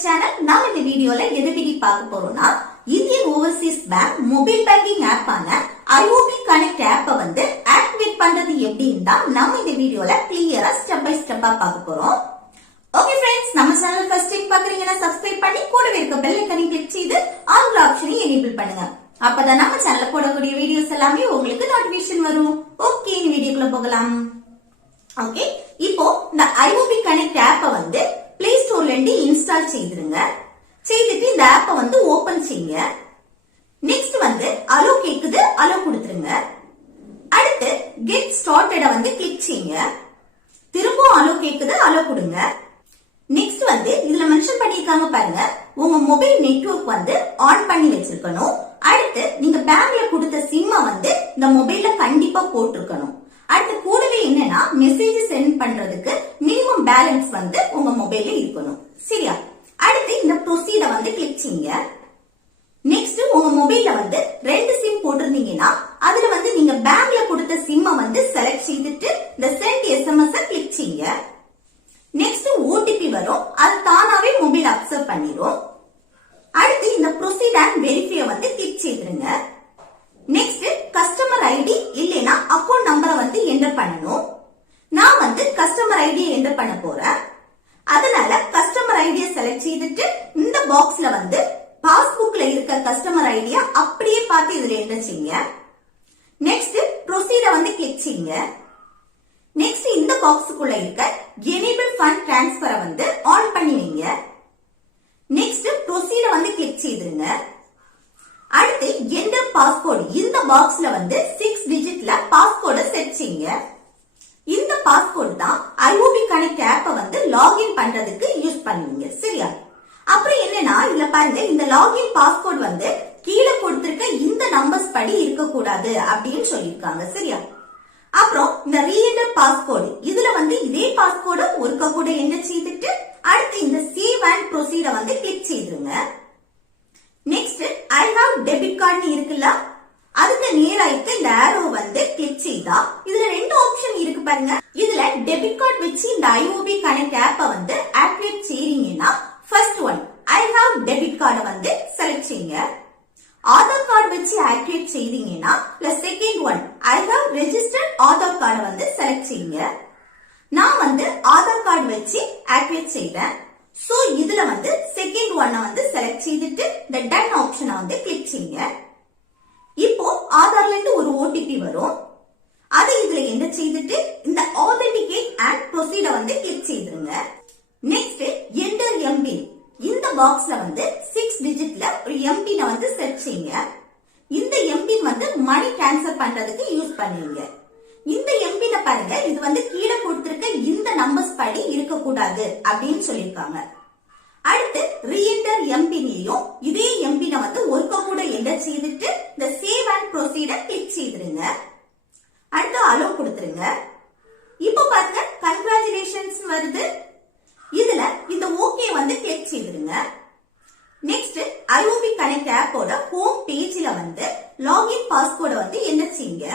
Connect channel. நாம இந்த வீடியோல எதை பத்தி பார்க்க போறோம்னா, Indian Overseas Bank mobile banking ஆப்பான IOB கனெக்ட் ஆப்பை வந்து ஆக்டிவேட் பண்றது எப்படின்னு தான் நம்ம இந்த வீடியோல கிளியரா ஸ்டெப் பை ஸ்டெப்பா பார்க்க போறோம். ஓகே ஃப்ரெண்ட்ஸ், நம்ம சேனல் ஃபர்ஸ்ட் டைம் பாக்குறீங்கன்னா சப்ஸ்கிரைப் பண்ணி கூடவே இருக்க பெல் ஐகானை கிளிக் செய்து ஆல் ஆப்ஷனை எனேபிள் பண்ணுங்க. அப்பதான் நம்ம சேனல்ல போடக்கூடிய வீடியோஸ் எல்லாமே உங்களுக்கு நோட்டிபிகேஷன் வரும். ஓகே, இந்த வீடியோக்குள்ள போகலாம். ஓகே, இப்போ இந்த IOB கனெக்ட் ஆப்பை வந்து பிளே ஸ்டோர்ல இருந்து இன்ஸ்டால் செய்திருங்க. செய்துட்டு இந்த ஆப்பை வந்து ஓபன் செய்யுங்க. நெக்ஸ்ட் வந்து அலோ கேக்குது, அலோ கொடுத்துருங்க. அடுத்து கெட் ஸ்டார்டட் வந்து கிளிக் செய்யுங்க. திரும்பவும் அலோ கேக்குது, அலோ கொடுங்க. நெக்ஸ்ட் வந்து இதுல மென்ஷன் பண்ணிருக்காங்க பாருங்க, உங்க மொபைல் நெட்வொர்க் வந்து ஆன் பண்ணி வச்சிருக்கணும். அடுத்து நீங்க பேங்க்ல கொடுத்த சிம்ம வந்து இந்த மொபைல்ல கண்டிப்பா போட்டிருக்கணும். அடுத்து கூடவே என்னன்னா மெசேஜ் சென்ட் பண்றதுக்கு மினிமம் பேலன்ஸ் வந்து உங்க மொபைல்ல இருக்கணும். சரியா? அடுத்து இந்த ப்ரொசீட வந்து கிளிக் செய்யுங்க. நெக்ஸ்ட் உங்க மொபைல்ல வந்து 2 சிம் போட்டிருந்தீங்கன்னா அதுல வந்து நீங்க பேங்க்ல கொடுத்த சிம்ம வந்து செலக்ட் செய்துட்டு இந்த சென்ட் SMS கிளிக் செய்யுங்க. நெக்ஸ்ட் OTP வரும், அது தானாவே மொபைல் அக்செப்ட் பண்ணிரும். அடுத்து இந்த ப்ரொசீட் அண்ட் வெரிஃபை வந்து கிளிக் செய்திருங்க. நெக்ஸ்ட் கஸ்டமர் ஐடி இல்லனா அக்கவுண்ட் நம்பரை வந்து என்டர் பண்ணணும். நான் வந்து கஸ்டமர் ஐடியை என்டர் பண்ண போறேன். அதனால கஸ்டமர் ஐடியை செலக்ட் செய்துட்டு இந்த பாக்ஸ்ல வந்து பாஸ்புக்ல இருக்க கஸ்டமர் ஐடியா அப்படியே பார்த்து இதுல என்டர் செய்யுங்க. நெக்ஸ்ட் ப்ரொசீட வந்து கிளிக் செய்யுங்க. நெக்ஸ்ட் இந்த பாக்ஸுக்குள்ள இருக்க எனேபிள் ஃபண்ட் டிரான்ஸ்ஃபரை வந்து ஆன் பண்ணி வைங்க. நெக்ஸ்ட் ப்ரொசீட வந்து கிளிக் செய்திருங்க. அடுத்து என்டர் பாஸ்கோட் இந்த பாக்ஸ்ல வந்து 6 டிஜிட்ல பாஸ்கோட செட் செய்யுங்க. இந்த பாஸ்கோட் தான் IOB கனெக்ட் ஆப்பை வந்து லாகின் பண்றதுக்கு யூஸ் பண்ணுவீங்க. சரியா? அப்புறம் என்னன்னா இதுல பாருங்க, இந்த லாகின் பாஸ்கோட் வந்து கீழே கொடுத்திருக்க இந்த நம்பர்ஸ் படி இருக்க கூடாது அப்படின்னு சொல்லிருக்காங்க. சரியா? அப்புறம் இந்த ரீஎன்டர் பாஸ்கோட் இதுல வந்து இதே பாஸ்கோட ஒருக்க கூட என்டர் செய்துட்டு அடுத்து இந்த சேவ் அண்ட் ப்ரொசீட வந்து கிளிக் செய்திருங்க. Next I have debit card இருக்குல்ல, அதுக்கு நேரா இருக்க இந்த ஆரோ வந்து கிளிக் செய்தா இதுல 2 ஆப்ஷன் இருக்கு பாருங்க. இதுல டெபிட் கார்டு வச்சு இந்த IOB கனெக்ட் ஆப்பை வந்து ஆக்டிவேட் செய்றீங்கன்னா first one I have debit card வந்து செலக்ட் செய்யுங்க. ஆதார் கார்டு வச்சு ஆக்டிவேட் செய்தீங்கன்னா second one I have registered Aadhaar card வந்து செலக்ட் செய்யுங்க. நான் வந்து ஆதார் கார்டு வச்சு ஆக்டிவேட் செய்றேன். சோ இதுல வந்து செகண்ட் ஒன்ன வந்து செலக்ட் செய்துட்டு இந்த டன் ஆப்ஷனை வந்து கிளிக் செய்யுங்க. இப்போ ஆதார்ல இருந்து ஒரு OTP வரும், அதை இதுல என்டர் செய்துட்டு இந்த ஆதென்டிகேட் அண்ட் ப்ரொசீட வந்து கிளிக் செய்திருங்க. நெக்ஸ்ட் என்டர் எம்பின் இந்த பாக்ஸ்ல வந்து 6 டிஜிட்ல ஒரு எம்பின் வந்து செட் செய்யுங்க. இந்த எம்பின் வந்து மணி டிரான்ஸ்ஃபர் பண்றதுக்கு யூஸ் பண்ணுவீங்க. இந்த எம்பின பாருங்க, இது வந்து கீழே கொடுத்திருக்க இந்த நம்பர்ஸ் படி இருக்க கூடாது அப்படின்னு சொல்லிருக்காங்க. அடுத்து ரீஎன்டர் எம்பினையும் இதே எம்பினை வந்து ஒருக்க கூட என்டர் செய்துட்டு இந்த சேவ் அண்ட் ப்ரொசீட கிளிக் செய்திருங்க. அடுத்து அலோ கொடுத்துருங்க. இப்போ பாருங்க கங்க்ராச்சுலேஷன்ஸ் வருது. இதுல இந்த ஓகே வந்து கிளிக் செய்திருங்க. நெக்ஸ்ட் IOB கனெக்ட் ஆப்போட ஹோம் பேஜ்ல வந்து லாகின் பாஸ்கோட வந்து என்டர் செய்யுங்க.